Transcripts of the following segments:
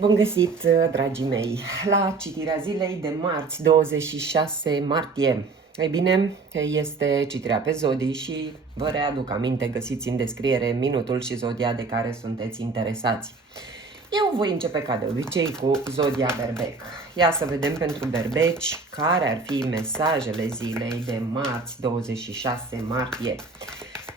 Bun găsit, dragii mei, la citirea zilei de marți, 26 martie. Ei bine, este citirea pe zodii și vă readuc aminte, găsiți în descriere minutul și zodia de care sunteți interesați. Eu voi începe ca de obicei cu zodia Berbec. Ia să vedem pentru berbeci care ar fi mesajele zilei de marți, 26 martie.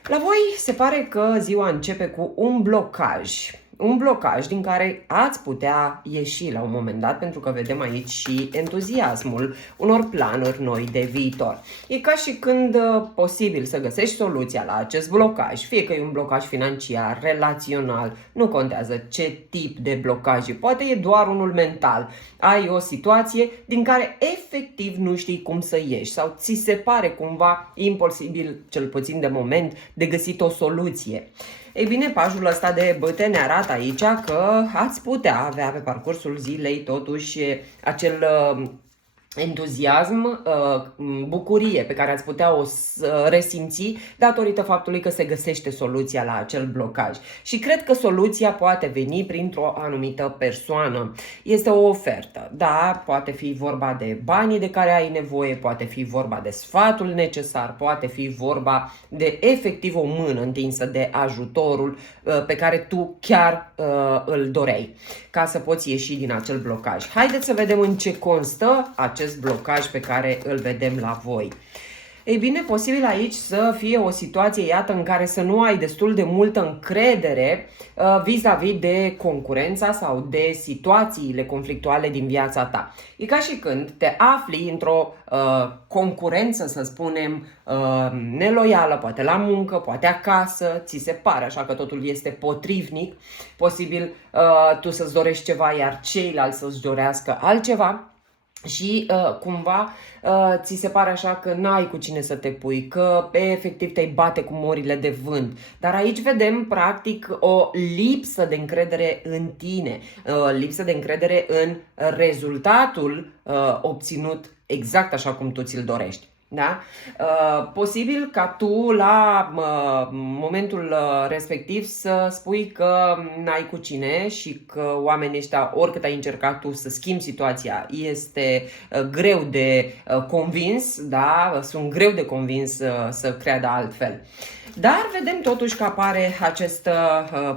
La voi se pare că ziua începe cu un blocaj. Un blocaj din care ați putea ieși la un moment dat, pentru că vedem aici și entuziasmul unor planuri noi de viitor. E ca și când posibil să găsești soluția la acest blocaj, fie că e un blocaj financiar, relațional, nu contează ce tip de blocaj e, poate e doar unul mental. Ai o situație din care efectiv nu știi cum să ieși sau ți se pare cumva imposibil, cel puțin de moment, de găsit o soluție. Ei bine, pajul ăsta de bâte ne arată aici că ați putea avea pe parcursul zilei totuși acel entuziasm, bucurie pe care ați putea o resimți datorită faptului că se găsește soluția la acel blocaj. Și cred că soluția poate veni printr-o anumită persoană. Este o ofertă, da, poate fi vorba de banii de care ai nevoie, poate fi vorba de sfatul necesar, poate fi vorba de efectiv o mână întinsă de ajutorul pe care tu chiar îl doreai ca să poți ieși din acel blocaj. Haideți să vedem în ce constă acest blocaj pe care îl vedem la voi. Ei bine, posibil aici să fie o situație, iată, în care să nu ai destul de multă încredere vis-a-vis de concurența sau de situațiile conflictuale din viața ta. E ca și când te afli într-o concurență, să spunem, neloială, poate la muncă, poate acasă, ți se pare așa că totul este potrivnic, posibil tu să-ți dorești ceva, iar ceilalți să-ți dorească altceva. Și cumva ți se pare așa că n-ai cu cine să te pui, că efectiv te-ai bate cu morile de vânt. Dar aici vedem practic o lipsă de încredere în tine, lipsă de încredere în rezultatul obținut exact așa cum tu ți-l dorești. Da? Posibil ca tu la momentul respectiv să spui că n-ai cu cine și că oamenii ăștia, oricât ai încercat tu să schimbi situația, este greu de convins, da? Sunt greu de convins să creadă altfel. Dar vedem totuși că apare acest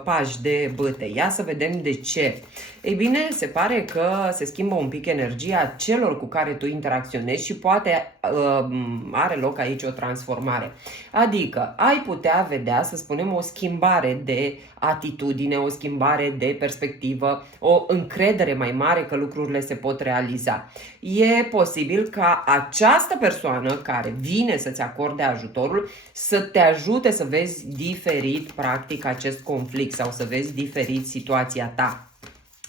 paj de bâte. Ia să vedem de ce. Ei bine, se pare că se schimbă un pic energia celor cu care tu interacționezi și poate are loc aici o transformare. Adică ai putea vedea, să spunem, o schimbare de atitudine, o schimbare de perspectivă, o încredere mai mare că lucrurile se pot realiza. E posibil ca această persoană care vine să-ți acorde ajutorul să te ajute să vezi diferit practic acest conflict sau să vezi diferit situația ta.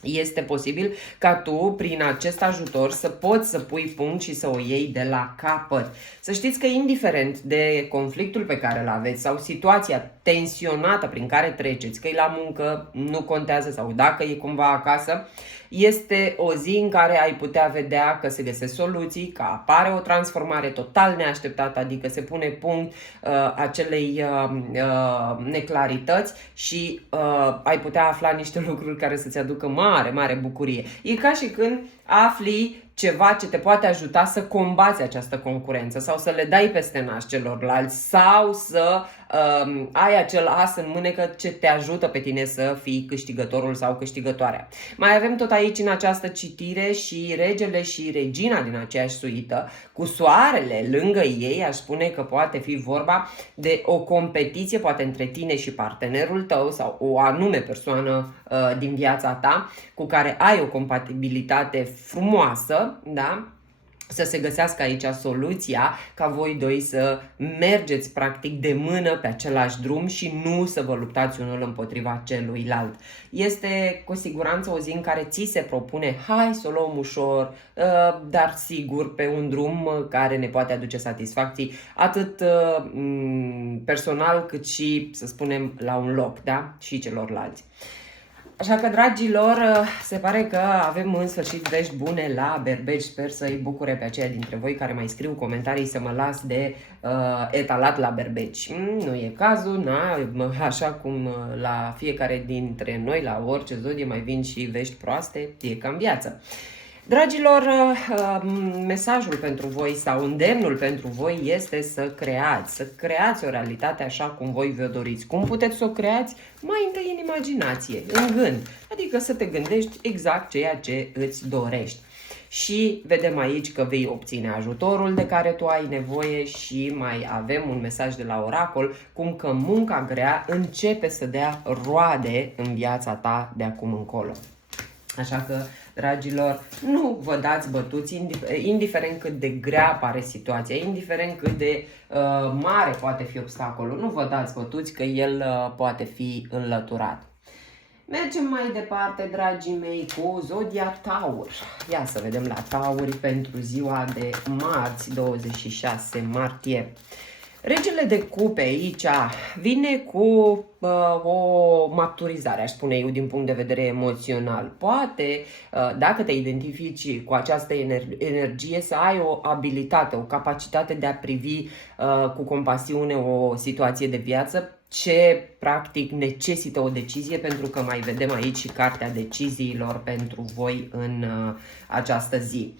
Este posibil ca tu, prin acest ajutor, să poți să pui punct și să o iei de la capăt. Să știți că indiferent de conflictul pe care îl aveți sau situația tensionată prin care treceți, că e la muncă, nu contează, sau dacă e cumva acasă, este o zi în care ai putea vedea că se găsesc soluții, că apare o transformare total neașteptată, adică se pune punct acelei neclarități și ai putea afla niște lucruri care să-ți aducă mare bucurie. E ca și când afli ceva ce te poate ajuta să combați această concurență sau să le dai peste nas celorlalți sau să ai acel as în mânecă ce te ajută pe tine să fii câștigătorul sau câștigătoarea. Mai avem tot aici în această citire și regele și regina din aceeași suită, cu soarele lângă ei. Aș spune că poate fi vorba de o competiție, poate între tine și partenerul tău sau o anume persoană din viața ta cu care ai o compatibilitate frumoasă, da? Să se găsească aici soluția ca voi doi să mergeți practic de mână pe același drum și nu să vă luptați unul împotriva celuilalt. Este cu siguranță o zi în care ți se propune, hai să o luăm ușor, dar sigur pe un drum care ne poate aduce satisfacții atât personal cât și, să spunem, la un loc, da? Și celorlalți. Așa că, dragilor, se pare că avem în sfârșit vești bune la berbeci. Sper să-i bucure pe aceia dintre voi care mai scriu comentarii să mă las de etalat la berbeci. Nu e cazul, așa cum la fiecare dintre noi, la orice zodie, mai vin și vești proaste, e ca în viață. Dragilor, mesajul pentru voi sau îndemnul pentru voi este să creați o realitate așa cum voi vă doriți. Cum puteți să o creați? Mai întâi în imaginație, în gând, adică să te gândești exact ceea ce îți dorești. Și vedem aici că vei obține ajutorul de care tu ai nevoie și mai avem un mesaj de la oracol, cum că munca grea începe să dea roade în viața ta de acum încolo. Așa că, dragilor, nu vă dați bătuți, indiferent cât de grea pare situația, indiferent cât de mare poate fi obstacolul, nu vă dați bătuți că el poate fi înlăturat. Mergem mai departe, dragii mei, cu zodia Taur. Ia să vedem la Tauri pentru ziua de marți, 26 martie. Regele de cupe aici vine cu o maturizare, aș spune eu, din punct de vedere emoțional. Poate, dacă te identifici cu această energie, să ai o abilitate, o capacitate de a privi cu compasiune o situație de viață ce practic necesită o decizie, pentru că mai vedem aici și cartea deciziilor pentru voi în această zi.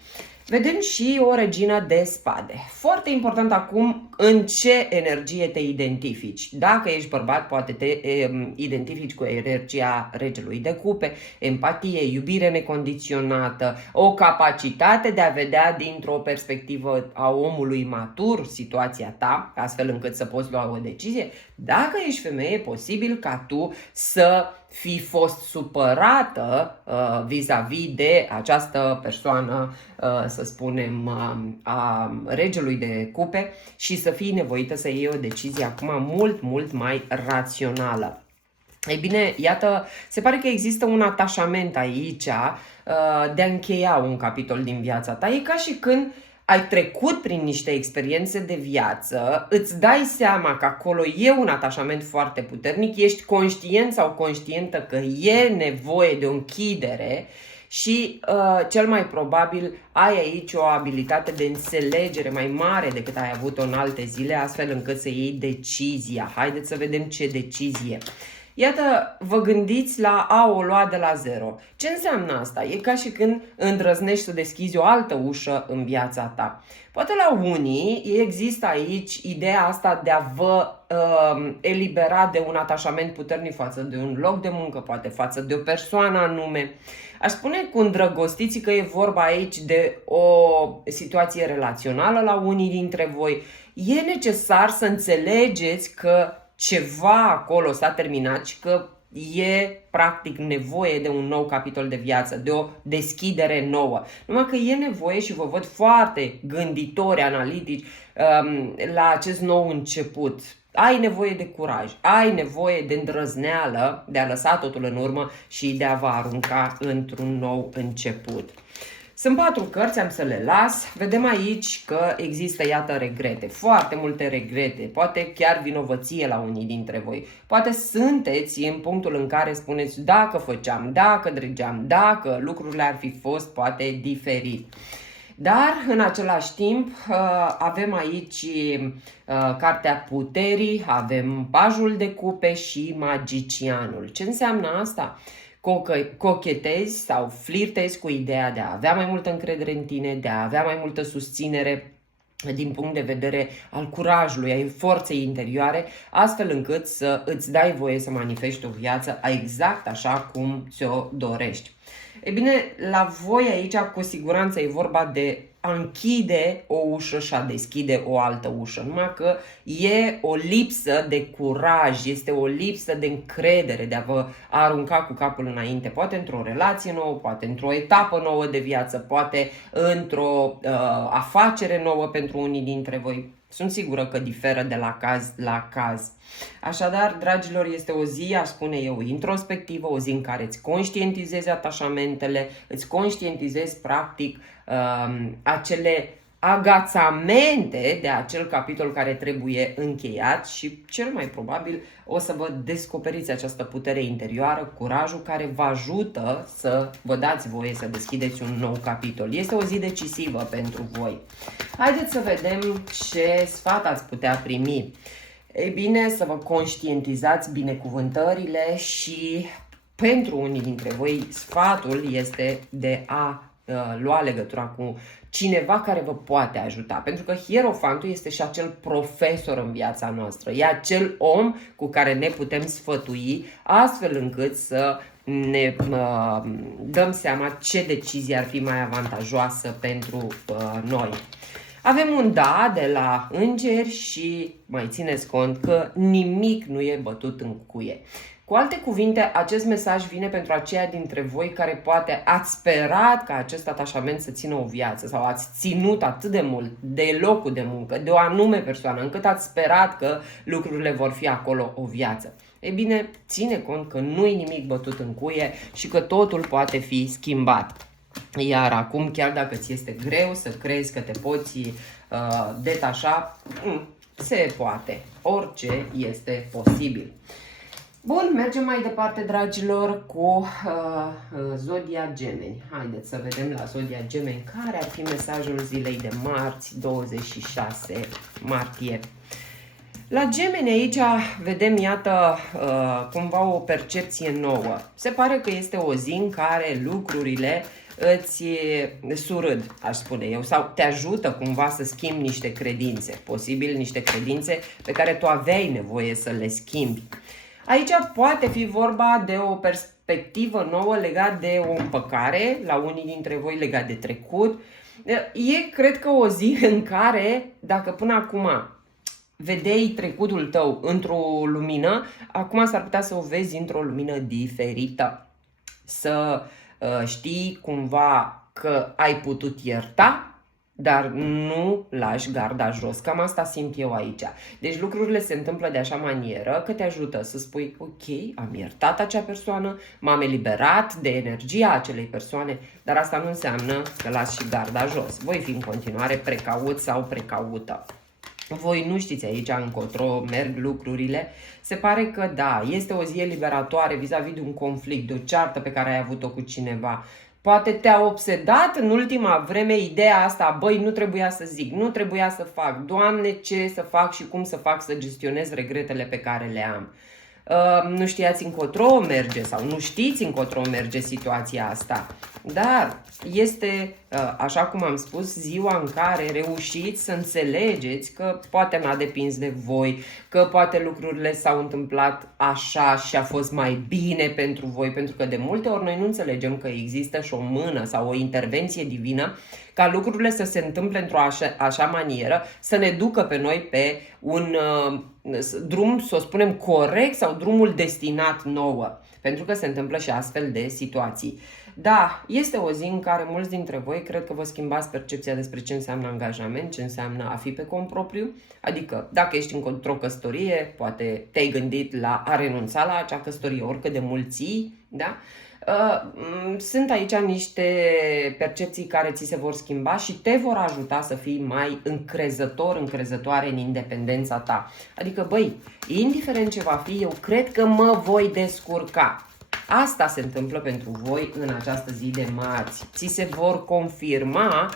Vedem și o regină de spade. Foarte important acum în ce energie te identifici. Dacă ești bărbat, poate te identifici cu energia regelui de cupe, empatie, iubire necondiționată, o capacitate de a vedea dintr-o perspectivă a omului matur situația ta, astfel încât să poți lua o decizie. Dacă ești femeie, e posibil ca tu să fi fost supărată vis-a-vis de această persoană, să spunem, a regelui de cupe și să fii nevoită să iei o decizie acum mult mai rațională. Ei bine, iată, se pare că există un atașament aici de a încheia un capitol din viața ta. E ca și când ai trecut prin niște experiențe de viață, îți dai seama că acolo e un atașament foarte puternic, ești conștient sau conștientă că e nevoie de o închidere și cel mai probabil ai aici o abilitate de înțelegere mai mare decât ai avut-o în alte zile, astfel încât să iei decizia. Haideți să vedem ce decizie. Iată, vă gândiți la a o lua de la zero. Ce înseamnă asta? E ca și când îndrăznești să deschizi o altă ușă în viața ta. Poate la unii există aici ideea asta de a vă elibera de un atașament puternic față de un loc de muncă, poate față de o persoană anume. Aș spune cu îndrăgostiții că e vorba aici de o situație relațională la unii dintre voi. E necesar să înțelegeți că ceva acolo s-a terminat și că e practic nevoie de un nou capitol de viață, de o deschidere nouă. Numai că e nevoie, și vă văd foarte gânditori, analitici, la acest nou început. Ai nevoie de curaj, ai nevoie de îndrăzneală, de a lăsa totul în urmă și de a vă arunca într-un nou început. Sunt 4 cărți, am să le las. Vedem aici că există, iată, regrete, foarte multe regrete, poate chiar vinovăție la unii dintre voi. Poate sunteți în punctul în care spuneți dacă făceam, dacă dregeam, dacă lucrurile ar fi fost poate diferit. Dar în același timp avem aici cartea puterii, avem pajul de cupe și magicianul. Ce înseamnă asta? Cochetezi sau flirtezi cu ideea de a avea mai multă încredere în tine, de a avea mai multă susținere din punct de vedere al curajului, ai forței interioare, astfel încât să îți dai voie să manifesti o viață exact așa cum ți-o dorești. E bine, la voi aici cu siguranță e vorba de a închide o ușă și a deschide o altă ușă. Numai că e o lipsă de curaj, este o lipsă de încredere, de a vă arunca cu capul înainte. Poate într-o relație nouă, poate într-o etapă nouă de viață, poate într-o afacere nouă pentru unii dintre voi. Sunt sigură că diferă de la caz la caz. Așadar, dragilor, este o zi, aș spune eu, introspectivă, o zi în care îți conștientizezi atașamentele, îți conștientizezi practic acele agațamente de acel capitol care trebuie încheiat și cel mai probabil o să vă descoperiți această putere interioară, curajul care vă ajută să vă dați voie să deschideți un nou capitol. Este o zi decisivă pentru voi. Haideți să vedem ce sfat ați putea primi. Ei bine, să vă conștientizați binecuvântările și pentru unii dintre voi sfatul este de a lua legătura cu cineva care vă poate ajuta. Pentru că Hierofantul este și acel profesor în viața noastră. E acel om cu care ne putem sfătui astfel încât să ne dăm seama ce decizie ar fi mai avantajoasă pentru noi. Avem un da de la îngeri și mai țineți cont că nimic nu e bătut în cuie. Cu alte cuvinte, acest mesaj vine pentru aceia dintre voi care poate ați sperat ca acest atașament să țină o viață sau ați ținut atât de mult de locul de muncă, de o anume persoană, încât ați sperat că lucrurile vor fi acolo o viață. Ei bine, ține cont că nu e nimic bătut în cuie și că totul poate fi schimbat. Iar acum, chiar dacă ți este greu să crezi că te poți detașa, se poate. Orice este posibil. Bun, mergem mai departe, dragilor, cu Zodia Gemeni. Haideți să vedem la Zodia Gemeni care ar fi mesajul zilei de marți, 26 martie. La Gemeni aici vedem, iată, cumva o percepție nouă. Se pare că este o zi în care lucrurile îți surâd, aș spune eu, sau te ajută cumva să schimbi niște credințe, posibil niște credințe pe care tu aveai nevoie să le schimbi. Aici poate fi vorba de o perspectivă nouă legat de o împăcare, la unii dintre voi legat de trecut. Cred că o zi în care, dacă până acum vedeai trecutul tău într-o lumină, acum s-ar putea să o vezi într-o lumină diferită. Să știi cumva că ai putut ierta, dar nu lași garda jos. Cam asta simt eu aici. Deci lucrurile se întâmplă de așa manieră că te ajută să spui, ok, am iertat acea persoană, m-am eliberat de energia acelei persoane, dar asta nu înseamnă că las și garda jos. Voi fi în continuare precaut sau precaută. Voi nu știți aici încotro merg lucrurile. Se pare că da, este o zi eliberatoare vis-a-vis de un conflict, de o ceartă pe care ai avut-o cu cineva. Poate te-a obsedat în ultima vreme ideea asta, băi, nu trebuia să zic, nu trebuia să fac, Doamne, ce să fac și cum să fac să gestionez regretele pe care le am. Nu știați încotro merge sau nu știți încotro merge situația asta. Dar este, așa cum am spus, ziua în care reușiți să înțelegeți că poate n-a depins de voi, că poate lucrurile s-au întâmplat așa și a fost mai bine pentru voi, pentru că de multe ori noi nu înțelegem că există și o mână sau o intervenție divină ca lucrurile să se întâmple într-o așa manieră, să ne ducă pe noi pe un drum, să o spunem, corect sau drumul destinat nouă. Pentru că se întâmplă și astfel de situații. Da, este o zi în care mulți dintre voi cred că vă schimbați percepția despre ce înseamnă angajament, ce înseamnă a fi pe cont propriu. Adică, dacă ești într-o căsătorie, poate te-ai gândit la a renunța la acea căsătorie, oricât de mulți, da? Sunt aici niște percepții care ți se vor schimba și te vor ajuta să fii mai încrezător, încrezătoare în independența ta. Adică, băi, indiferent ce va fi, eu cred că mă voi descurca. Asta se întâmplă pentru voi în această zi de marți. Ți se vor confirma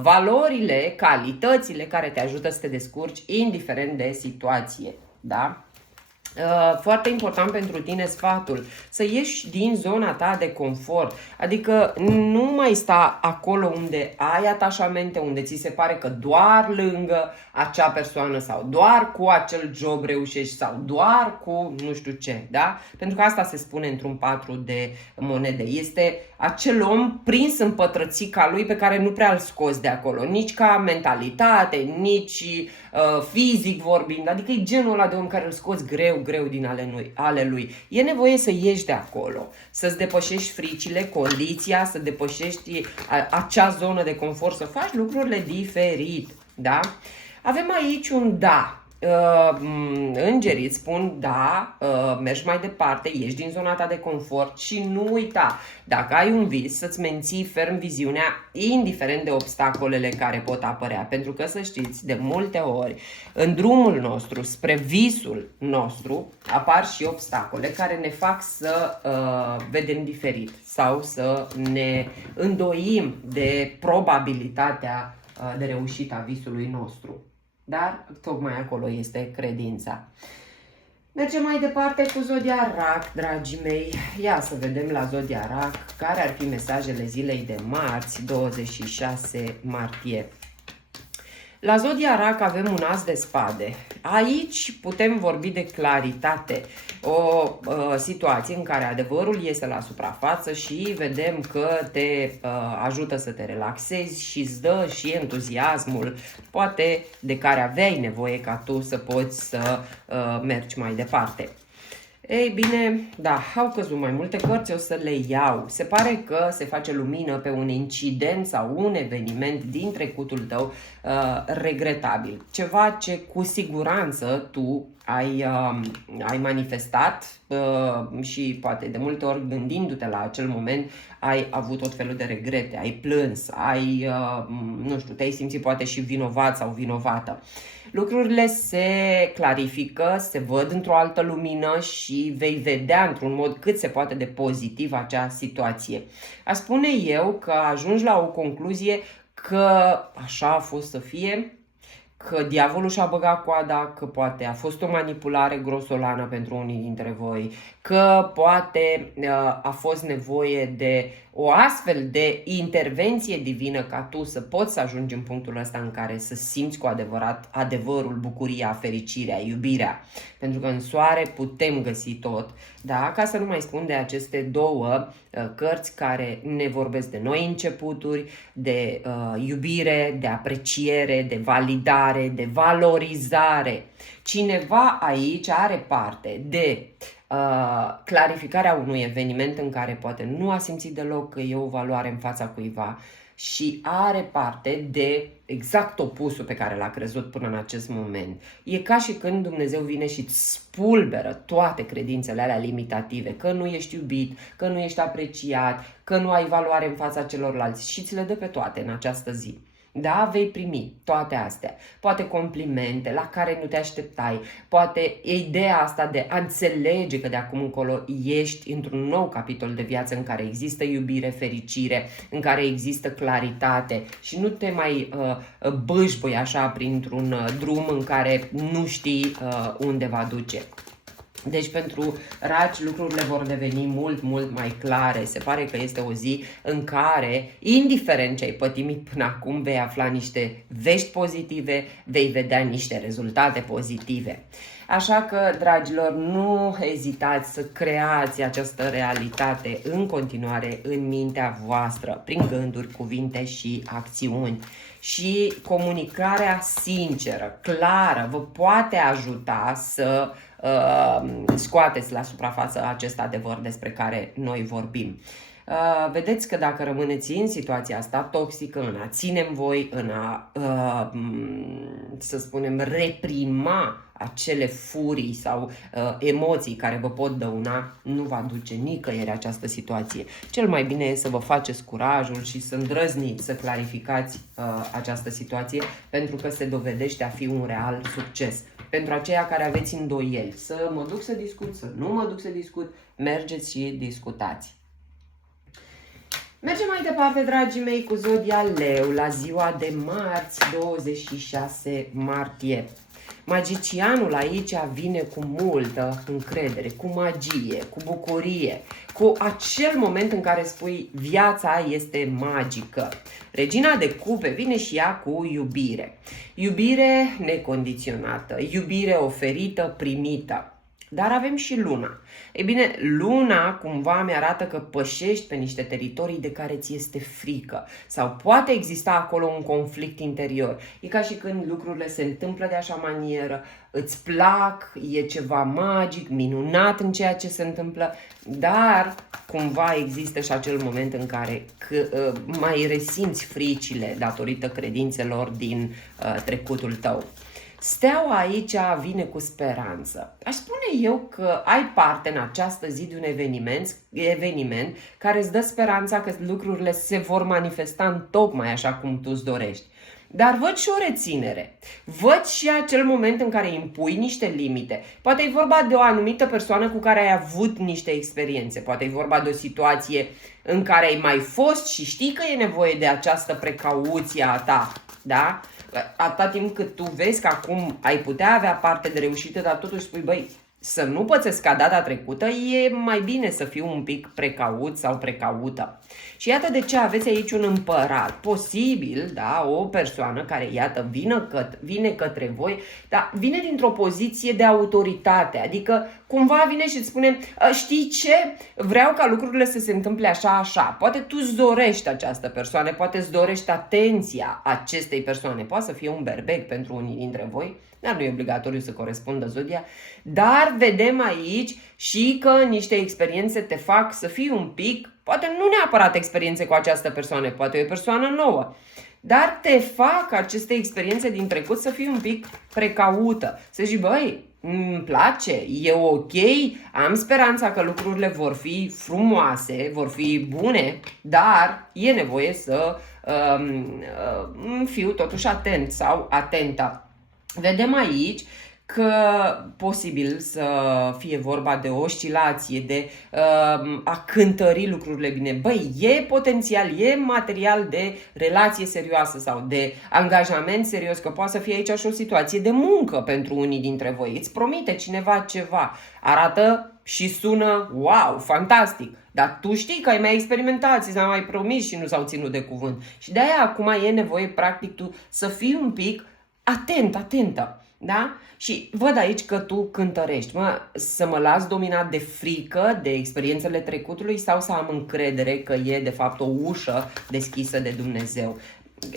valorile, calitățile care te ajută să te descurci indiferent de situație. Da? Foarte important pentru tine sfatul, să ieși din zona ta de confort, adică nu mai sta acolo unde ai atașamente, unde ți se pare că doar lângă acea persoană sau doar cu acel job reușești sau doar cu nu știu ce, da? Pentru că asta se spune într-un 4 de monede, este acel om prins în pătrățica lui pe care nu prea îl scoți de acolo, nici ca mentalitate, nici fizic vorbind, adică e genul ăla de om care îl scoți greu din ale lui. E nevoie să ieși de acolo, să-ți depășești fricile, condiția, să depășești acea zonă de confort, să faci lucrurile diferit, da? Avem aici un da. îngerii îți spun, da, mergi mai departe, ieși din zona ta de confort și nu uita, dacă ai un vis, să-ți menții ferm viziunea, indiferent de obstacolele care pot apărea. Pentru că, să știți, de multe ori, în drumul nostru, spre visul nostru, apar și obstacole care ne fac să vedem diferit sau să ne îndoim de probabilitatea de reușită a visului nostru. Dar tocmai acolo este credința. Mergem mai departe cu Zodia Rac, dragii mei. Ia să vedem la Zodia Rac care ar fi mesajele zilei de marți, 26 martie. La Zodia Rac avem un as de spade. Aici putem vorbi de claritate, o situație în care adevărul iese la suprafață și vedem că te ajută să te relaxezi și îți dă și entuziasmul, poate de care aveai nevoie ca tu să poți să mergi mai departe. Ei bine, da, au căzut mai multe cărți, o să le iau. Se pare că se face lumină pe un incident sau un eveniment din trecutul tău regretabil. Ceva ce cu siguranță tu ai manifestat și poate de multe ori gândindu-te la acel moment ai avut tot felul de regrete, ai plâns, nu știu, te-ai simțit poate și vinovat sau vinovată. Lucrurile se clarifică, se văd într-o altă lumină și vei vedea într-un mod cât se poate de pozitiv acea situație. Aș spune eu că ajungi la o concluzie că așa a fost să fie, că diavolul și-a băgat coada, că poate a fost o manipulare grosolană pentru unii dintre voi, că poate a fost nevoie de o astfel de intervenție divină ca tu să poți să ajungi în punctul ăsta în care să simți cu adevărat adevărul, bucuria, fericirea, iubirea. Pentru că în soare putem găsi tot, da? Ca să nu mai spun de aceste două cărți care ne vorbesc de noi începuturi, de iubire, de apreciere, de validare, de valorizare. Cineva aici are parte de clarificarea unui eveniment în care poate nu a simțit deloc că e o valoare în fața cuiva și are parte de exact opusul pe care l-a crezut până în acest moment. E ca și când Dumnezeu vine și îți spulberă toate credințele alea limitative, că nu ești iubit, că nu ești apreciat, că nu ai valoare în fața celorlalți și ți le dă pe toate în această zi. Da, vei primi toate astea, poate complimente la care nu te așteptai, poate ideea asta de a înțelege că de acum încolo ești într-un nou capitol de viață în care există iubire, fericire, în care există claritate și nu te mai bâșbâi așa printr-un drum în care nu știi unde va duce. Deci pentru raci lucrurile vor deveni mult, mult mai clare. Se pare că este o zi în care, indiferent ce ai pătimit până acum, vei afla niște vești pozitive, vei vedea niște rezultate pozitive. Așa că, dragilor, nu ezitați să creați această realitate în continuare în mintea voastră, prin gânduri, cuvinte și acțiuni. Și comunicarea sinceră, clară, vă poate ajuta să scoateți la suprafață acest adevăr despre care noi vorbim. Vedeți că dacă rămâneți în situația asta toxică, în a ține în voi, în a, să spunem, reprima acele furii sau emoții care vă pot dăuna, nu va duce nicăieri această situație. Cel mai bine e să vă faceți curajul și să îndrăzniți să clarificați această situație, pentru că se dovedește a fi un real succes. Pentru aceia care aveți îndoieli, să mă duc să discut, să nu mă duc să discut, mergeți și discutați. Mergem mai departe, dragii mei, cu Zodia Leu, la ziua de marți, 26 martie. Magicianul aici vine cu multă încredere, cu magie, cu bucurie, cu acel moment în care spui viața este magică. Regina de cupe vine și ea cu iubire. Iubire necondiționată, iubire oferită, primită. Dar avem și luna. Ei bine, luna cumva mi-arată că pășești pe niște teritorii de care ți este frică sau poate exista acolo un conflict interior. E ca și când lucrurile se întâmplă de așa manieră, îți plac, e ceva magic, minunat în ceea ce se întâmplă, dar cumva există și acel moment în care mai resimți fricile datorită credințelor din trecutul tău. Steaua aici vine cu speranță. Aș spune eu că ai parte în această zi de un eveniment care îți dă speranța că lucrurile se vor manifesta în tocmai așa cum tu îți dorești. Dar văd și o reținere. Văd și acel moment în care impui niște limite. Poate e vorba de o anumită persoană cu care ai avut niște experiențe. Poate e vorba de o situație în care ai mai fost și știi că e nevoie de această precauție a ta. Da? Atâta timp cât tu vezi că acum ai putea avea parte de reușită, dar totuși spui, băi, să nu pățesc ca data trecută, e mai bine să fiu un pic precaut sau precaută. Și iată de ce aveți aici un împărat. Posibil, da, o persoană care, iată, vine către voi, dar vine dintr-o poziție de autoritate. Adică cumva vine și îți spune, știi ce? Vreau ca lucrurile să se întâmple așa, așa. Poate tu îți dorești această persoană, poate îți dorești atenția acestei persoane. Poate să fie un berbec pentru unii dintre voi, dar nu e obligatoriu să corespundă zodia. Dar vedem aici și că niște experiențe te fac să fii un pic, poate nu neapărat experiențe cu această persoană, poate e o persoană nouă, dar te fac aceste experiențe din trecut să fii un pic precaută. Să zici, băi, îmi place, e ok, am speranța că lucrurile vor fi frumoase, vor fi bune, dar e nevoie să fiu totuși atent sau atentă. Vedem aici că posibil să fie vorba de o oscilație, de a cântări lucrurile bine. Băi, e potențial, e material de relație serioasă sau de angajament serios, că poate să fie aici și o situație de muncă pentru unii dintre voi. Îți promite cineva ceva, arată și sună, wow, fantastic, dar tu știi că ai mai experimentat, ți-ai mai promis și nu s-au ținut de cuvânt. Și de-aia acum e nevoie, practic, tu să fii un pic atentă, da? Și văd aici că tu cântărești, să mă las dominat de frică, de experiențele trecutului sau să am încredere că e de fapt o ușă deschisă de Dumnezeu.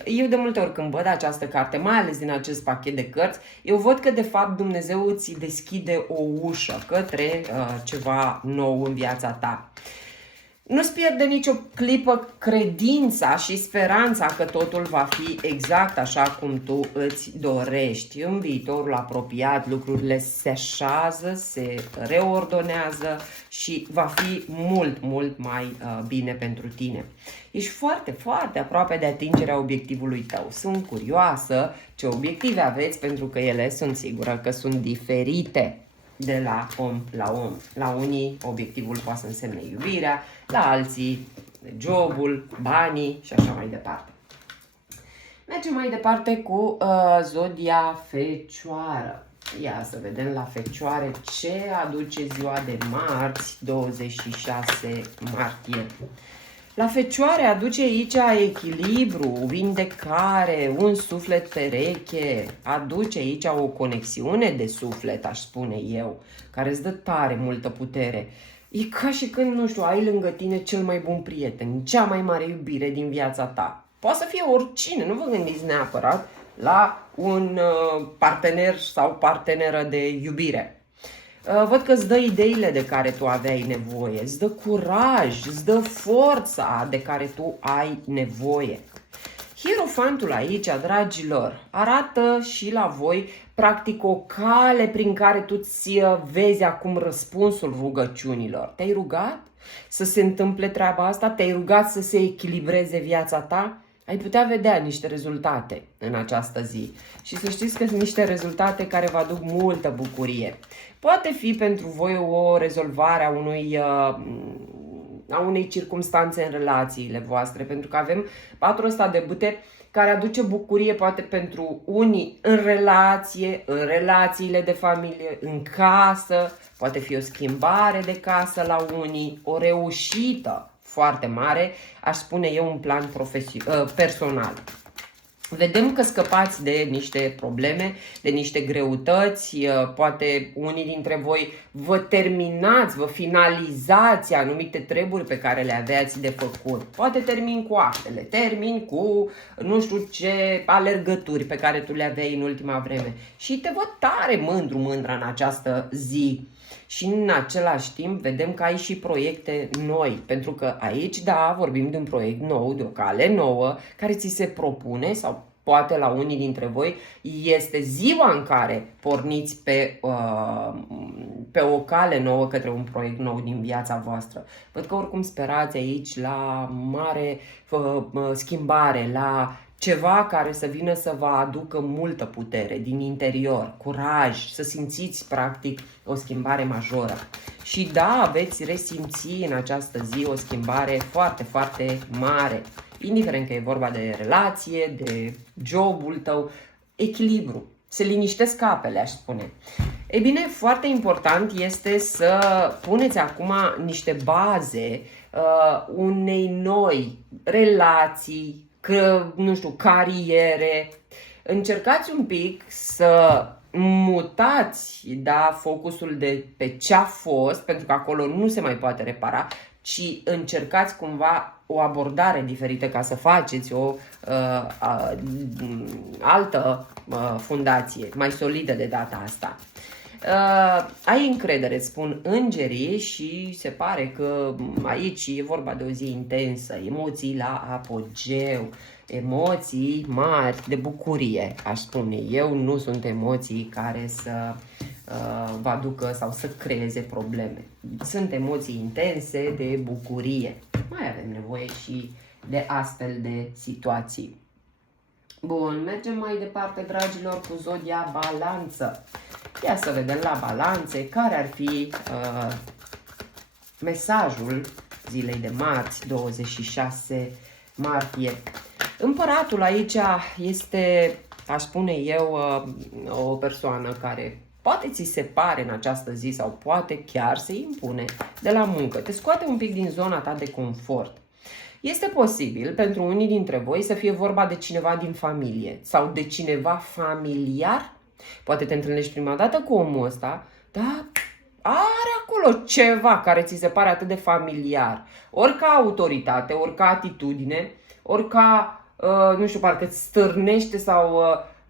Eu de multe ori când văd această carte, mai ales din acest pachet de cărți, eu văd că de fapt Dumnezeu îți deschide o ușă către ceva nou în viața ta. Nu-ți pierde nicio clipă credința și speranța că totul va fi exact așa cum tu îți dorești. În viitorul apropiat lucrurile se așează, se reordonează și va fi mult mai bine pentru tine. Ești foarte aproape de atingerea obiectivului tău. Sunt curioasă ce obiective aveți pentru că ele sunt sigură că sunt diferite de la om la om. La unii obiectivul poate să însemne iubirea, la alții jobul, banii și așa mai departe. Mergem mai departe cu zodia Fecioară. Ia să vedem la Fecioare ce aduce ziua de marți, 26 martie. La Fecioare aduce aici echilibru, vindecare, un suflet pereche, aduce aici o conexiune de suflet, aș spune eu, care îți dă tare multă putere. E ca și când, nu știu, ai lângă tine cel mai bun prieten, cea mai mare iubire din viața ta. Poate să fie oricine, nu vă gândiți neapărat la un partener sau parteneră de iubire. Văd că îți dă ideile de care tu aveai nevoie, îți dă curaj, îți dă forța de care tu ai nevoie. Hierofantul aici, dragilor, arată și la voi practic o cale prin care tu îți vezi acum răspunsul rugăciunilor. Te-ai rugat să se întâmple treaba asta? Te-ai rugat să se echilibreze viața ta? Ai putea vedea niște rezultate în această zi. Și să știți că sunt niște rezultate care vă aduc multă bucurie. Poate fi pentru voi o rezolvare a unei circumstanțe în relațiile voastre, pentru că avem patrul ăsta de bâte care aduce bucurie poate pentru unii în relație, în relațiile de familie, în casă, poate fi o schimbare de casă la unii, o reușită foarte mare, aș spune eu, un plan personal. Vedem că scăpați de niște probleme, de niște greutăți, poate unii dintre voi vă terminați, vă finalizați anumite treburi pe care le aveați de făcut. Poate termin cu actele, termin cu nu știu ce alergături pe care tu le aveai în ultima vreme. Și te văd tare mândră în această zi. Și în același timp vedem că ai și proiecte noi, pentru că aici, da, vorbim de un proiect nou, de o cale nouă, care ți se propune sau poate la unii dintre voi este ziua în care porniți pe o cale nouă către un proiect nou din viața voastră. Văd că oricum sperați aici la mare schimbare, la ceva care să vină să vă aducă multă putere din interior, curaj, să simțiți practic o schimbare majoră. Și da, veți resimți în această zi o schimbare foarte, foarte mare. Indiferent că e vorba de relație, de jobul tău, echilibru. Se liniștesc apele, aș spune. Ei bine, foarte important este să puneți acum niște baze unei noi relații, nu știu, cariere. Încercați un pic să mutați, da, focusul de pe ce-a fost, pentru că acolo nu se mai poate repara, ci încercați cumva o abordare diferită ca să faceți o altă fundație, mai solidă de data asta. Ai încredere, spun îngerii, și se pare că aici e vorba de o zi intensă, emoții la apogeu, emoții mari de bucurie, aș spune eu. Nu sunt emoții care să vă aducă sau să creeze probleme. Sunt emoții intense de bucurie. Mai avem nevoie și de astfel de situații. Bun, mergem mai departe, dragilor, cu zodia Balanță. Ia să vedem la Balanțe care ar fi mesajul zilei de marți, 26 martie. Împăratul aici este, aș spune eu, o persoană care poate ți se pare în această zi sau poate chiar se impune de la muncă. Te scoate un pic din zona ta de confort. Este posibil pentru unii dintre voi să fie vorba de cineva din familie sau de cineva familiar. Poate te întâlnești prima dată cu omul ăsta, dar are acolo ceva care ți se pare atât de familiar. Ori ca autoritate, ori ca atitudine, ori ca, nu știu, parcă îți stârnește sau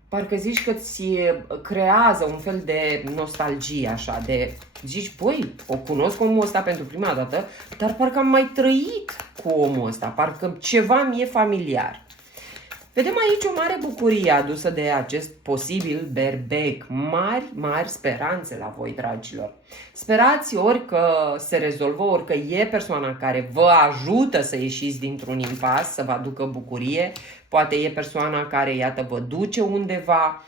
parcă zici că ți creează un fel de nostalgie, așa, de zici, băi, o cunosc omul ăsta pentru prima dată, dar parcă am mai trăit cu omul ăsta, parcă ceva mi-e familiar. Vedem aici o mare bucurie adusă de acest posibil berbec. Mari speranțe la voi, dragilor. Sperați ori că se rezolvă, ori că e persoana care vă ajută să ieșiți dintr-un impas, să vă aducă bucurie. Poate e persoana care, iată, vă duce undeva.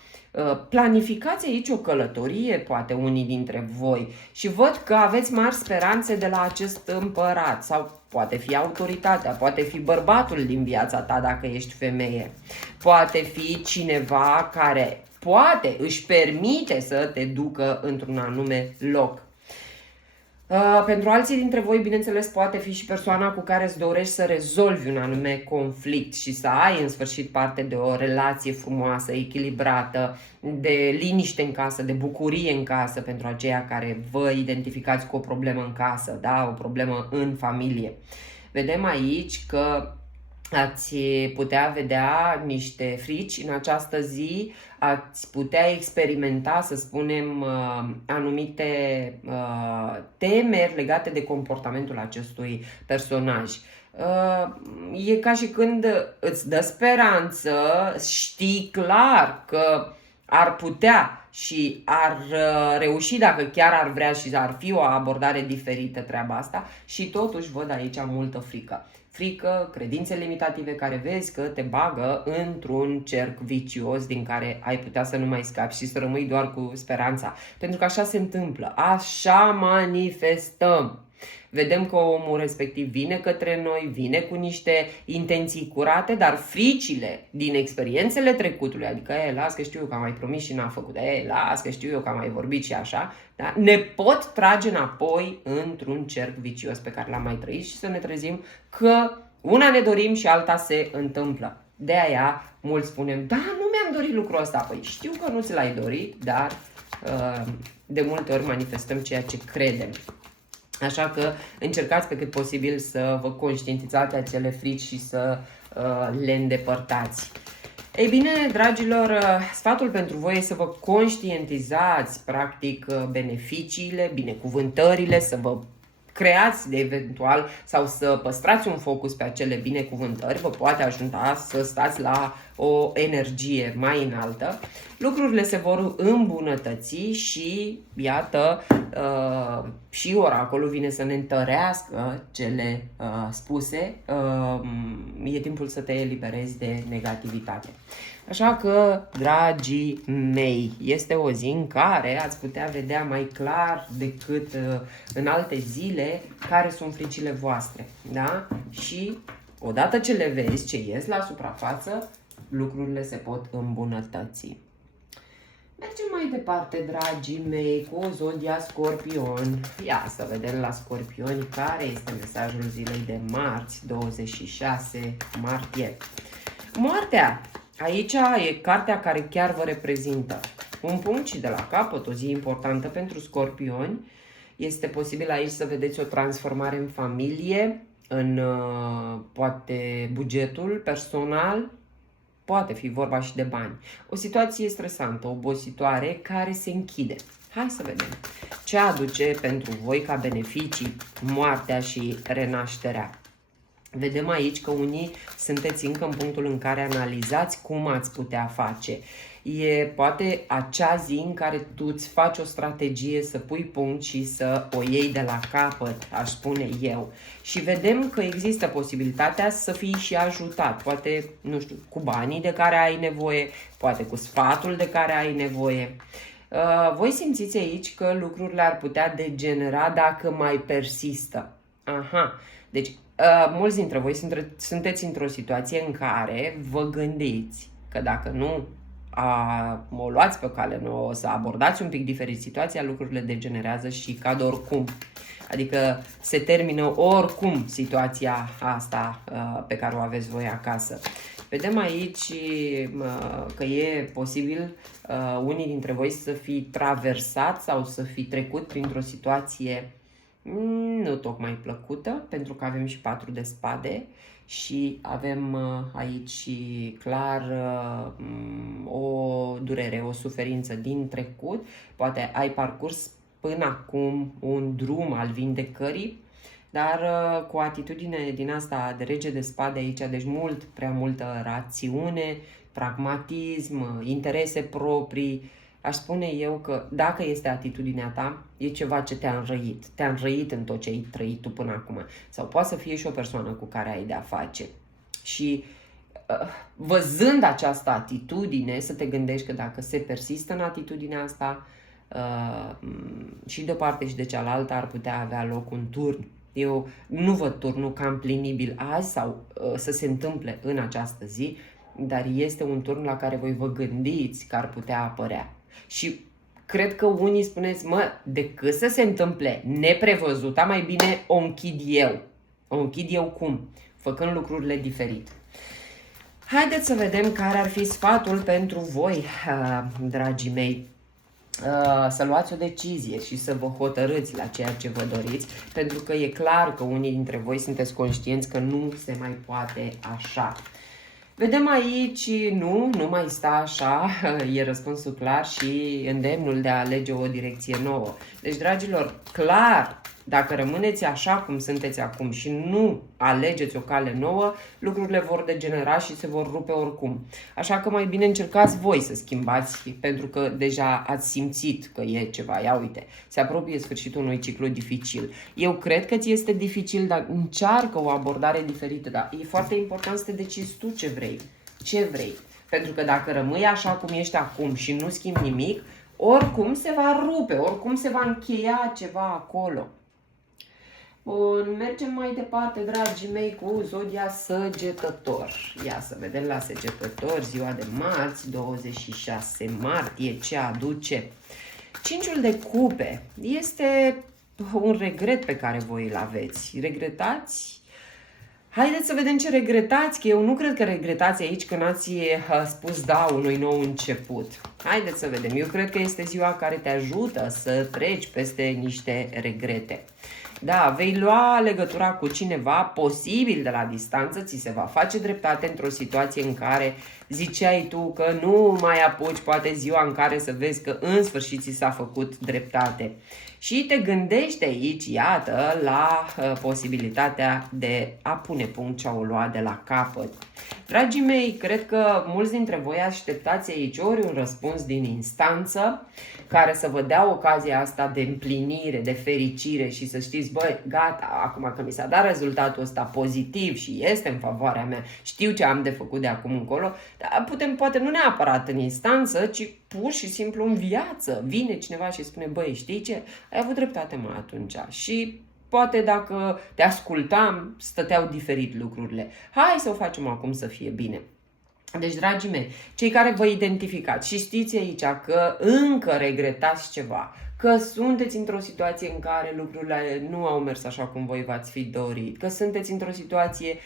Planificați aici o călătorie, poate unii dintre voi, și văd că aveți mari speranțe de la acest împărat, sau poate fi autoritatea, poate fi bărbatul din viața ta dacă ești femeie, poate fi cineva care poate își permite să te ducă într-un anume loc. Pentru alții dintre voi, bineînțeles, poate fi și persoana cu care îți dorești să rezolvi un anume conflict și să ai în sfârșit parte de o relație frumoasă, echilibrată, de liniște în casă, de bucurie în casă pentru aceia care vă identificați cu o problemă în casă, da? O problemă în familie. Vedem aici că ați putea vedea niște frici în această zi, ați putea experimenta, să spunem, anumite temeri legate de comportamentul acestui personaj. E ca și când îți dă speranță, știi clar că ar putea și ar reuși dacă chiar ar vrea și ar fi o abordare diferită treaba asta, și totuși văd aici multă frică. Frică, credințe limitative care vezi că te bagă într-un cerc vicios din care ai putea să nu mai scapi și să rămâi doar cu speranța. Pentru că așa se întâmplă, așa manifestăm. Vedem că omul respectiv vine către noi, vine cu niște intenții curate, dar fricile din experiențele trecutului, adică las că știu eu că am mai promis și n-a făcut, las că știu eu că am mai vorbit și așa, da? Ne pot trage înapoi într-un cerc vicios pe care l-am mai trăit și să ne trezim că una ne dorim și alta se întâmplă. De aia mulți spunem, da, nu mi-am dorit lucrul ăsta. Păi știu că nu ți l-ai dorit, dar de multe ori manifestăm ceea ce credem. Așa că încercați pe cât posibil să vă conștientizați acele frici și să le îndepărtați. Ei bine, dragilor, sfatul pentru voi este să vă conștientizați practic beneficiile, binecuvântările, să vă creați de eventual sau să păstrați un focus pe acele binecuvântări. Vă poate ajuta să stați la o energie mai înaltă, lucrurile se vor îmbunătăți și, iată, și oracolul vine să ne întărească cele spuse, e timpul să te eliberezi de negativitate. Așa că, dragii mei, este o zi în care ați putea vedea mai clar decât în alte zile care sunt fricile voastre, da? Și odată ce le vezi, ce ies la suprafață, lucrurile se pot îmbunătăți. Mergem mai departe, dragii mei, cu zodia Scorpion. Ia să vedem la Scorpioni care este mesajul zilei de marți, 26 martie. Moartea. Aici e cartea care chiar vă reprezintă un punct și de la capăt, o zi importantă pentru Scorpioni. Este posibil aici să vedeți o transformare în familie, în poate bugetul personal, poate fi vorba și de bani. O situație stresantă, obositoare, care se închide. Hai să vedem ce aduce pentru voi ca beneficii moartea și renașterea. Vedem aici că unii sunteți încă în punctul în care analizați cum ați putea face. E poate acea zi în care tu îți faci o strategie să pui punct și să o iei de la capăt, aș spune eu. Și vedem că există posibilitatea să fii și ajutat, poate, nu știu, cu banii de care ai nevoie, poate cu sfatul de care ai nevoie. Voi simțiți aici că lucrurile ar putea degenera dacă mai persistă. Aha, deci mulți dintre voi sunteți într-o situație în care vă gândiți că dacă nu o luați pe cale nouă, o să abordați un pic diferit situația, lucrurile degenerează și cad oricum. Adică se termină oricum situația asta pe care o aveți voi acasă. Vedem aici că e posibil unii dintre voi să fi traversat sau să fi trecut printr-o situație nu tocmai plăcută, pentru că avem și 4 de spade și avem aici clar o durere, o suferință din trecut. Poate ai parcurs până acum un drum al vindecării, dar cu o atitudine din asta de rege de spade aici, deci prea multă rațiune, pragmatism, interese proprii. Aș spune eu că dacă este atitudinea ta, e ceva ce te-a înrăit. Te-a înrăit în tot ce ai trăit tu până acum. Sau poate să fie și o persoană cu care ai de-a face. Și văzând această atitudine, să te gândești că dacă se persistă în atitudinea asta, și de o parte și de cealaltă ar putea avea loc un turn. Eu nu văd turnul ca împlinibil azi sau să se întâmple în această zi, dar este un turn la care voi vă gândiți că ar putea apărea. Și cred că unii spuneți, decât să se întâmple neprevăzuta, mai bine o închid eu. O închid eu cum? Făcând lucrurile diferit. Haideți să vedem care ar fi sfatul pentru voi, dragii mei. Să luați o decizie și să vă hotărâți la ceea ce vă doriți, pentru că e clar că unii dintre voi sunteți conștienți că nu se mai poate așa. Vedem aici, nu mai sta așa, e răspunsul clar și îndemnul de a alege o direcție nouă. Deci, dragilor, clar, dacă rămâneți așa cum sunteți acum și nu alegeți o cale nouă, lucrurile vor degenera și se vor rupe oricum. Așa că mai bine încercați voi să schimbați, pentru că deja ați simțit că e ceva. Ia uite, se apropie sfârșitul unui ciclu dificil. Eu cred că ți este dificil, dar încearcă o abordare diferită. Dar e foarte important să te decizi tu ce vrei. Ce vrei. Pentru că dacă rămâi așa cum ești acum și nu schimbi nimic, oricum se va rupe, oricum se va încheia ceva acolo. Bun, mergem mai departe, dragii mei, cu zodia Săgetător. Ia să vedem la Săgetător, ziua de marți, 26 martie, ce aduce. Cinciul de cupe este un regret pe care voi îl aveți. Regretați? Haideți să vedem ce regretați, că eu nu cred că regretați aici când ați spus da unui nou început. Haideți să vedem, eu cred că este ziua care te ajută să treci peste niște regrete. Da, vei lua legătura cu cineva, posibil de la distanță, ți se va face dreptate într-o situație în care ziceai tu că nu mai apuci, poate ziua în care să vezi că în sfârșit ți s-a făcut dreptate. Și te gândești aici, iată, la posibilitatea de a pune punct și a o lua de la capăt. Dragii mei, cred că mulți dintre voi așteptați aici ori un răspuns din instanță care să vă dea ocazia asta de împlinire, de fericire și să știți, băi, gata, acum că mi s-a dat rezultatul ăsta pozitiv și este în favoarea mea, știu ce am de făcut de acum încolo, dar putem, poate nu neapărat în instanță, ci pur și simplu în viață. Vine cineva și spune, băi, știi ce, ai avut dreptate, mă, atunci. Și poate dacă te ascultam, stăteau diferit lucrurile. Hai să o facem acum să fie bine. Deci, dragii mei, cei care vă identificați și știți aici că încă regretați ceva, că sunteți într-o situație în care lucrurile nu au mers așa cum voi v-ați fi dorit, că sunteți într-o situație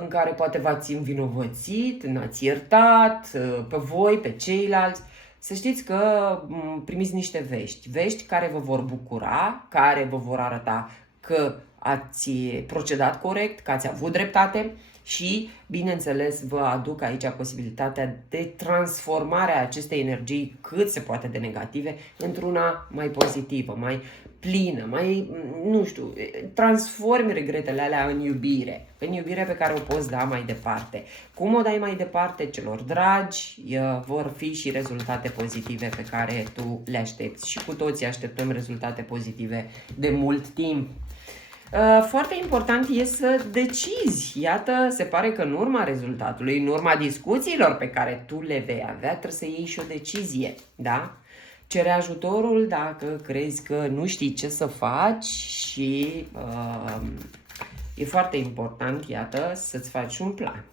în care poate v-ați învinovățit, n-ați iertat pe voi, pe ceilalți, să știți că primiți niște vești care vă vor bucura, care vă vor arăta că ați procedat corect, că ați avut dreptate și, bineînțeles, vă aduc aici posibilitatea de transformare a acestei energii cât se poate de negative într-una mai pozitivă, mai plină, mai, nu știu, transformi regretele alea în iubire pe care o poți da mai departe. Cum o dai mai departe celor dragi, vor fi și rezultate pozitive pe care tu le aștepți și cu toții așteptăm rezultate pozitive de mult timp. Foarte important e să decizi. Iată, se pare că în urma rezultatului, în urma discuțiilor pe care tu le vei avea, trebuie să iei și o decizie, da? Cere ajutorul dacă crezi că nu știi ce să faci și e foarte important, iată, să-ți faci un plan.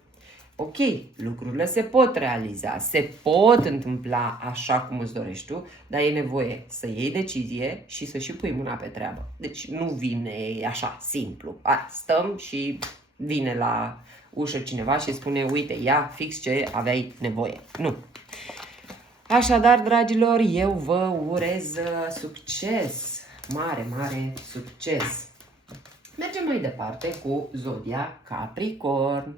Ok, lucrurile se pot realiza, se pot întâmpla așa cum îți dorești tu, dar e nevoie să iei decizie și să și pui mâna pe treabă. Deci nu vine așa, simplu. Stăm și vine la ușă cineva și spune, uite, ia fix ce aveai nevoie. Nu. Așadar, dragilor, eu vă urez succes, mare succes. Mergem mai departe cu zodia Capricorn.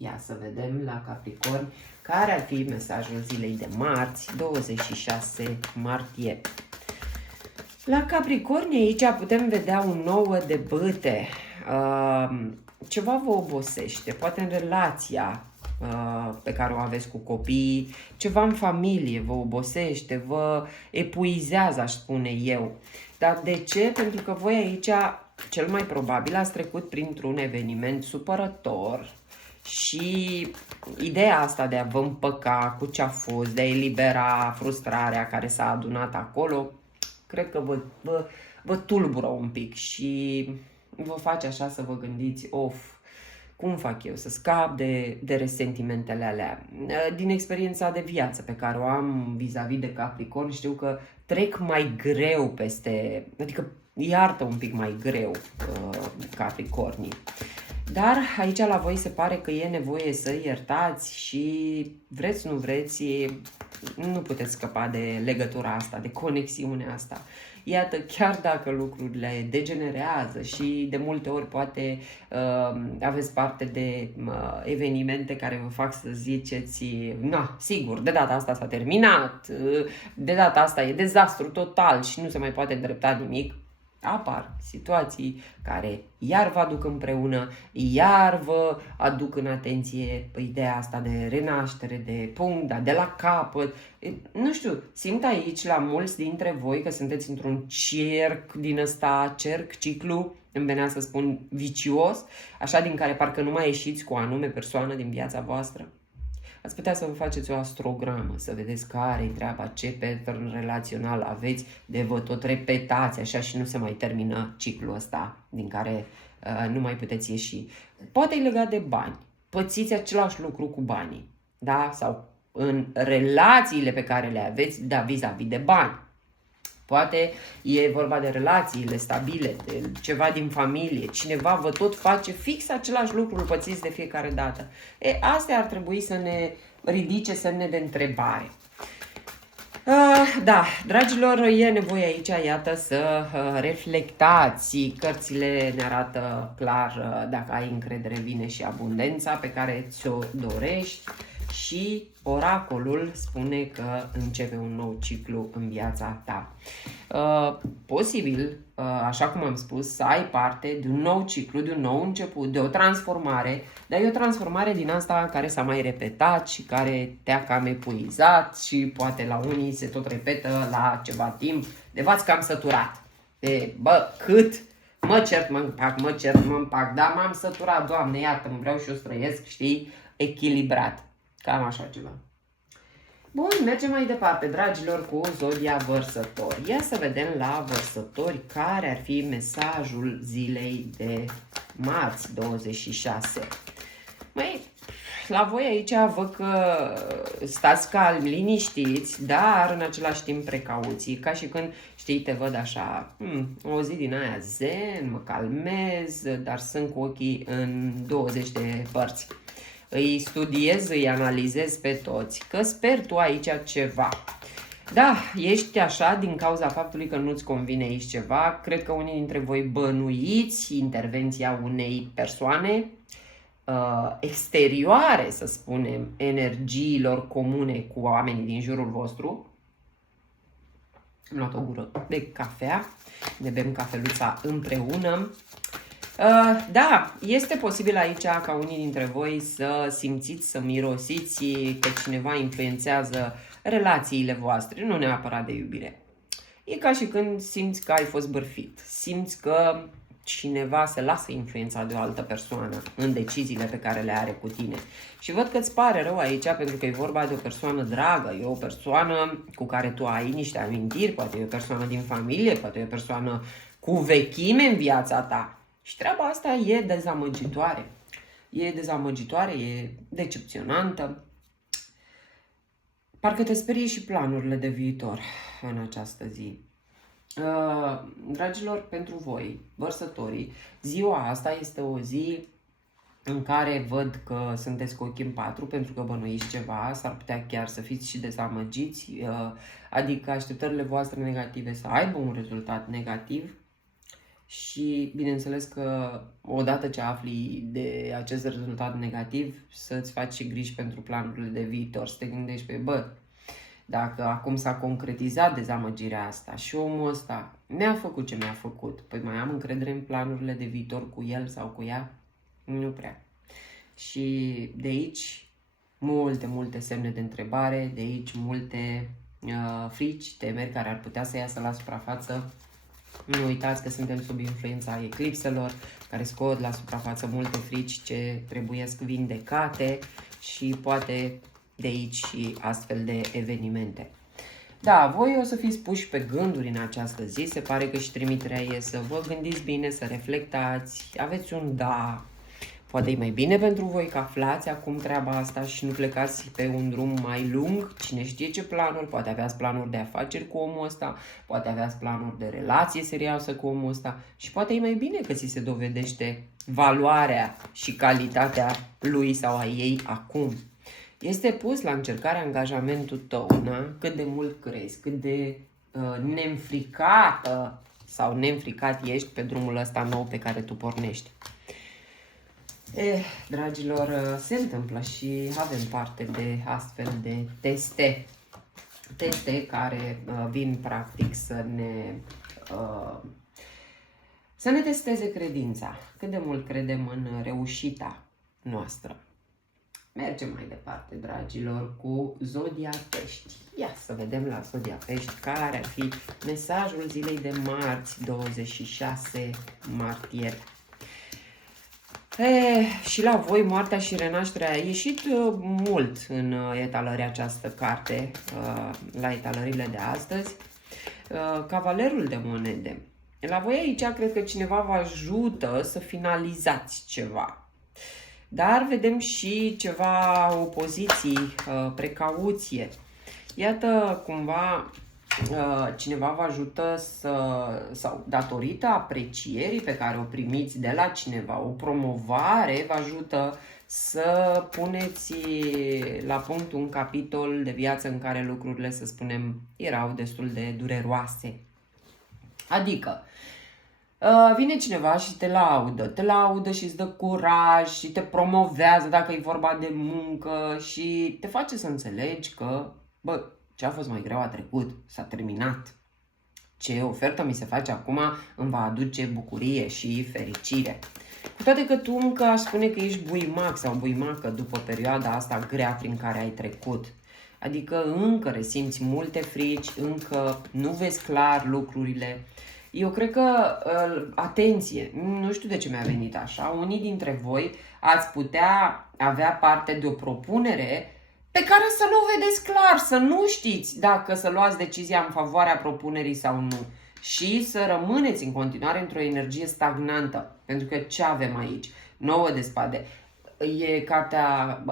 Ia să vedem la Capricorn care ar fi mesajul zilei de marți, 26 martie. La Capricorn aici putem vedea un 9 de bâte. Ceva vă obosește, poate în relația pe care o aveți cu copiii, ceva în familie vă obosește, vă epuizează, aș spune eu. Dar de ce? Pentru că voi aici, cel mai probabil, ați trecut printr-un eveniment supărător și ideea asta de a vă împăca cu ce a fost, de a elibera frustrarea care s-a adunat acolo, cred că vă tulbură un pic și vă face așa să vă gândiți, cum fac eu să scap de resentimentele alea? Din experiența de viață pe care o am vis-a-vis de Capricorn, știu că trec mai greu peste, adică iartă un pic mai greu Capricornii. Dar aici la voi se pare că e nevoie să iertați și vreți, nu vreți, nu puteți scăpa de legătura asta, de conexiunea asta. Iată, chiar dacă lucrurile degenerează și de multe ori poate aveți parte de evenimente care vă fac să ziceți, na, sigur, de data asta s-a terminat, de data asta e dezastru total și nu se mai poate îndrepta nimic, apar situații care iar vă aduc împreună, iar vă aduc în atenție ideea asta de renaștere, de punct, de la capăt. Nu știu, simt aici la mulți dintre voi că sunteți într-un cerc din ăsta, ciclu, îmi venea să spun vicios, așa din care parcă nu mai ieșiți cu o anume persoană din viața voastră. Ați putea să vă faceți o astrogramă, să vedeți care-i treaba, ce pattern relațional aveți, de vă tot repetați așa și nu se mai termină ciclul ăsta din care nu mai puteți ieși. Poate e legat de bani. Pățiți același lucru cu banii, da? Sau în relațiile pe care le aveți, da, vis-a-vis de bani. Poate e vorba de relațiile stabile, de ceva din familie, cineva vă tot face fix același lucru, îl pățiți de fiecare dată. Astea ar trebui să ne ridice semne de întrebare. Da, dragilor, e nevoie aici, iată, să reflectați. Cărțile ne arată clar, dacă ai încredere, vine și abundența pe care ți-o dorești. și oracolul spune că începe un nou ciclu în viața ta. Posibil, așa cum am spus, să ai parte de un nou ciclu, de un nou început, de o transformare, dar e o transformare din asta care s-a mai repetat și care te-a cam epuizat și poate la unii se tot repetă la ceva timp, de v-ați cam săturat. De, bă, cât? Mă cert, mă împac, mă cert, mă împac, dar m-am săturat, Doamne, iartă-mă, vreau și eu să trăiesc, știi, echilibrat. Cam așa ceva. Bun, mergem mai departe, dragilor, cu zodia Vărsători. Ia să vedem la Vărsători care ar fi mesajul zilei de marți 26. Măi, la voi aici văd că stați calmi, liniștiți, dar în același timp precauții, ca și când, știi, te văd așa, o zi din aia zen, mă calmez, dar sunt cu ochii în 20 de părți. Îi studiez, îi analizez pe toți, că sper tu aici ceva. Da, ești așa din cauza faptului că nu-ți convine aici ceva. Cred că unii dintre voi bănuiți intervenția unei persoane exterioare, să spunem, energiilor comune cu oamenii din jurul vostru. Am luat o gură de cafea, ne bem cafeluța împreună. Da, este posibil aici ca unii dintre voi să simțiți, să mirosiți că cineva influențează relațiile voastre, nu neapărat de iubire. E ca și când simți că ai fost bârfit, simți că cineva se lasă influența de o altă persoană în deciziile pe care le are cu tine. Și văd că îți pare rău aici pentru că e vorba de o persoană dragă, e o persoană cu care tu ai niște amintiri, poate e o persoană din familie, poate e o persoană cu vechime în viața ta. Și treaba asta e dezamăgitoare. E dezamăgitoare, e decepționantă. Parcă te sperie și planurile de viitor în această zi. Dragilor, pentru voi, vărsătorii, ziua asta este o zi în care văd că sunteți cu ochii în patru pentru că bănuiți ceva, s-ar putea chiar să fiți și dezamăgiți, adică așteptările voastre negative să aibă un rezultat negativ. Și bineînțeles că odată ce afli de acest rezultat negativ, să-ți faci și griji pentru planurile de viitor, să te gândești pe, bă, dacă acum s-a concretizat dezamăgirea asta și omul ăsta mi-a făcut ce mi-a făcut, păi mai am încredere în planurile de viitor cu el sau cu ea? Nu prea. Și de aici multe semne de întrebare, de aici multe frici, temeri care ar putea să iasă la suprafață. Nu uitați că suntem sub influența eclipselor, care scot la suprafață multe frici ce trebuiesc vindecate și poate de aici și astfel de evenimente. Da, voi o să fiți puși pe gânduri în această zi, se pare că și trimiterea e să vă gândiți bine, să reflectați, aveți un da. Poate e mai bine pentru voi că aflați acum treaba asta și nu plecați pe un drum mai lung. Cine știe ce planuri, poate aveați planuri de afaceri cu omul ăsta, poate aveați planuri de relație serioasă cu omul ăsta și poate e mai bine că ți se dovedește valoarea și calitatea lui sau a ei acum. Este pus la încercare angajamentul tău, na? Cât de mult crezi, cât de neînfricată sau neînfricat ești pe drumul ăsta nou pe care tu pornești. Dragilor, se întâmplă și avem parte de astfel de teste. Teste care vin practic să ne testeze credința. Cât de mult credem în reușita noastră. Mergem mai departe, dragilor, cu zodia Pești. Ia să vedem la zodia Pești care ar fi mesajul zilei de marți, 26 martie. Și la voi, moartea și renașterea a ieșit mult în etalării această carte, la etalările de astăzi. Cavalerul de monede. La voi aici cred că cineva vă ajută să finalizați ceva. Dar vedem și ceva opoziții, precauție. Iată, cumva, cineva vă ajută sau datorită aprecierii pe care o primiți de la cineva, o promovare vă ajută să puneți la punct un capitol de viață în care lucrurile, să spunem, erau destul de dureroase. Adică, Vine cineva și te laudă și îți dă curaj și te promovează dacă e vorba de muncă și te face să înțelegi că, bă, ce a fost mai greu a trecut, s-a terminat. Ce ofertă mi se face acum îmi va aduce bucurie și fericire. Cu toate că tu încă aș spune că ești buimac sau buimacă după perioada asta grea prin care ai trecut. Adică încă resimți multe frici, încă nu vezi clar lucrurile. Eu cred că, atenție, nu știu de ce mi-a venit așa, unii dintre voi ați putea avea parte de o propunere pe care să nu o vedeți clar, să nu știți dacă să luați decizia în favoarea propunerii sau nu și să rămâneți în continuare într-o energie stagnantă. Pentru că ce avem aici? 9 de spade. E cartea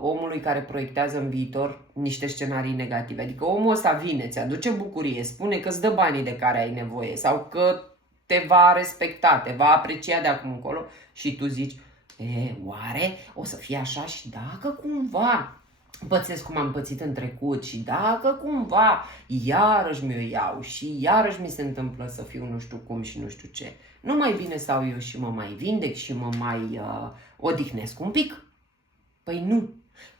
omului care proiectează în viitor niște scenarii negative. Adică omul ăsta vine, ți aduce bucurie, spune că îți dă banii de care ai nevoie sau că te va respecta, te va aprecia de acum încolo și tu zici, oare o să fie așa și dacă cumva pățesc cum am pățit în trecut și dacă cumva iarăși mi-o iau și iarăși mi se întâmplă să fiu nu știu cum și nu știu ce, nu mai bine stau eu și mă mai vindec și mă mai odihnesc un pic? Păi nu,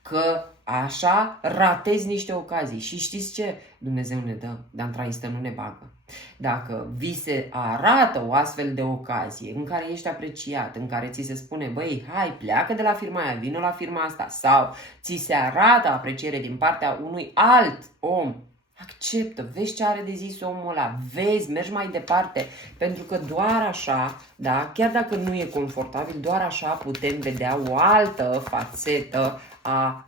că așa ratezi niște ocazii și știți ce? Dumnezeu ne dă, dar în traistă nu ne bagă. Dacă vi se arată o astfel de ocazie în care ești apreciat, în care ți se spune, băi, hai, pleacă de la firma aia, vină la firma asta, sau ți se arată apreciere din partea unui alt om, acceptă, vezi ce are de zis omul ăla, vezi, mergi mai departe, pentru că doar așa, da, chiar dacă nu e confortabil, doar așa putem vedea o altă fațetă a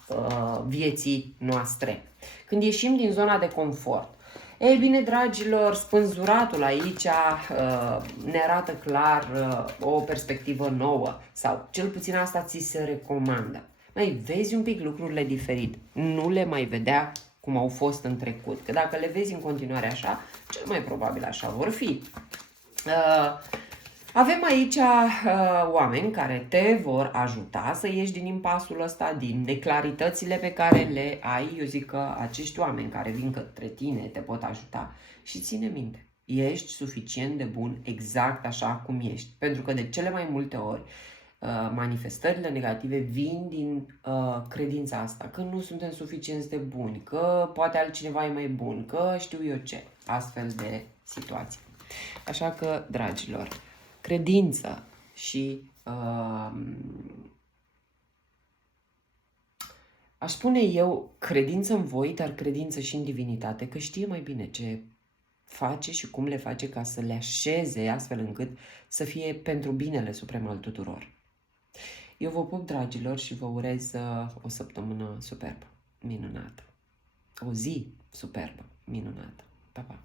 vieții noastre. Când ieșim din zona de confort, ei bine, dragilor, spânzuratul aici ne arată clar o perspectivă nouă sau cel puțin asta ți se recomandă. Mai vezi un pic lucrurile diferit, nu le mai vedea cum au fost în trecut, că dacă le vezi în continuare așa, cel mai probabil așa vor fi. Avem aici oameni care te vor ajuta să ieși din impasul ăsta, din neclaritățile pe care le ai. Eu zic că acești oameni care vin către tine te pot ajuta și ține minte, ești suficient de bun exact așa cum ești. Pentru că de cele mai multe ori manifestările negative vin din credința asta, că nu suntem suficienți de buni, că poate altcineva e mai bun, că știu eu ce, astfel de situații. Așa că, dragilor, credință și aș spune eu credință în voi, dar credință și în divinitate, că știe mai bine ce face și cum le face ca să le așeze astfel încât să fie pentru binele suprem al tuturor. Eu vă pup, dragilor, și vă urez o săptămână superbă, minunată. O zi superbă, minunată. Pa, pa!